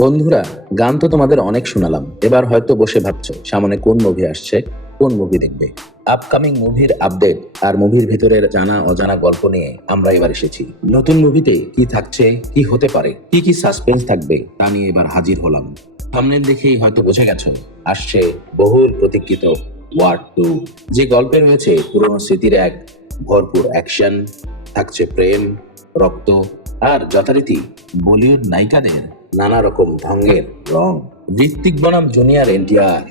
বন্ধুরা, গান তো তোমাদের অনেক শোনালাম। এবার হয়তো বসে ভাবছ, সামনে কোন মুভি আসছে, কোন মুভি দেখবে? আপকামিং মুভির আপডেট আর মুভির ভিতরের জানা অজানা গল্প নিয়ে আমরা এবার এসেছি। নতুন মুভিতে কি থাকছে, কি হতে পারে, কি কি সাসপেন্স থাকবে, তা নিয়ে এবার হাজির হলাম। সামনের দেখেই হয়তো বুঝে গেছো, আসছে বহুল প্রতীক্ষিত ওয়ার্ড টু যে গল্পে রয়েছে পুরনো স্মৃতির এক ভরপুর অ্যাকশন থাকছে প্রেম, রক্ত আর যথারীতি বলিউড নায়িকাদের নানা রকম ঢঙ্গের রং। ঋত্বিক বনাম জুনিয়র এনটিআর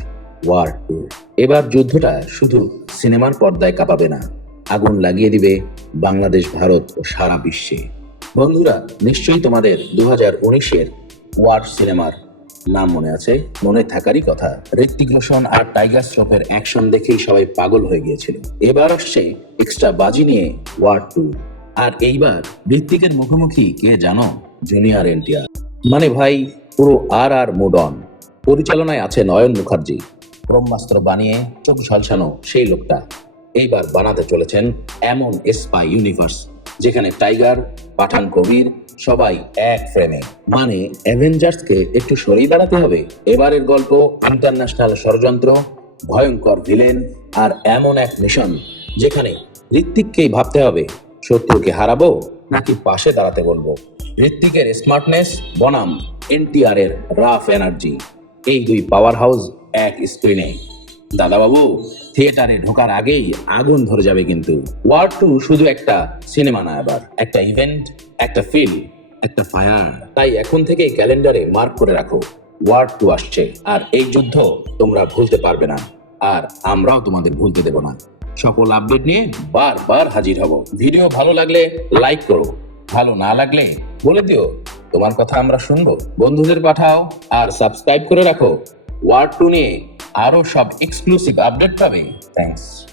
ওয়ার টু এবার যুদ্ধটা শুধু সিনেমার পর্দায় কাঁপাবে না, আগুন লাগিয়ে দিবে বাংলাদেশ, ভারত ও সারা বিশ্বে। বন্ধুরা, নিশ্চয়ই তোমাদের দু হাজার উনিশের ওয়ার সিনেমার নাম মনে আছে? মনে থাকারই কথা, ঋত্বিক রোশন আর টাইগার শ্রফের অ্যাকশন দেখেই সবাই পাগল হয়ে গিয়েছিল। এবার আসছে এক্সট্রা বাজি নিয়ে ওয়ার টু আর এইবার ঋত্বিকের মুখোমুখি কে জানো? জুনিয়র এনটিআর মানে ভাই, পুরো আর আর মুড অন পরিচালনায় আছে নয়ন মুখার্জি। ব্রহ্মাস্ত্র বানিয়ে চোখ ঝলসানো সেই লোকটা। এইবার বানাতে চলেছেন এমন স্পাই ইউনিভার্স যেখানে টাইগার পাঠান কবির, সবাই এক ফ্রেমে মানে অ্যাভেঞ্জার্সকে একটু সরিয়ে দাঁড়াতে হবে। এবারের গল্প ইন্টারন্যাশনাল ষড়যন্ত্র, ভয়ঙ্কর ভিলেন আর এমন এক মিশন যেখানে ঋত্বিককেই ভাবতে হবে শত্রুকে হারাবো নাকি পাশে দাঁড়াতে বলব? ঋত্বিকের স্মার্টনেস বনাম এনটিআর এর রাফ এনার্জি এই দুই পাওয়ার হাউস এক স্ক্রিনে দাদাবাবু, থিয়েটারে ঢোকার আগেই আগুন ধরে যাবে কিন্তু। ওয়ার টু শুধু একটা সিনেমা না এবার। একটা ইভেন্ট একটা ফিল্ম একটা ফায়ার তাই এখন থেকে ক্যালেন্ডারে মার্ক করে রাখো। ওয়ার টু আসছে। আর এই যুদ্ধ তোমরা ভুলতে পারবে না। আর আমরাও তোমাদের ভুলতে দেব না। সকল আপডেট নিয়ে বারবার হাজির হব। ভিডিও ভালো লাগলে লাইক করো, ভালো না লাগলে বলে দিও। তোমার কথা আমরা শুনব। বন্ধুদের পাঠাও আর সাবস্ক্রাইব করে রাখো। ওয়ার্ড টু নিয়ে আরও সব এক্সক্লুসিভ আপডেট পাবে। থ্যাঙ্কস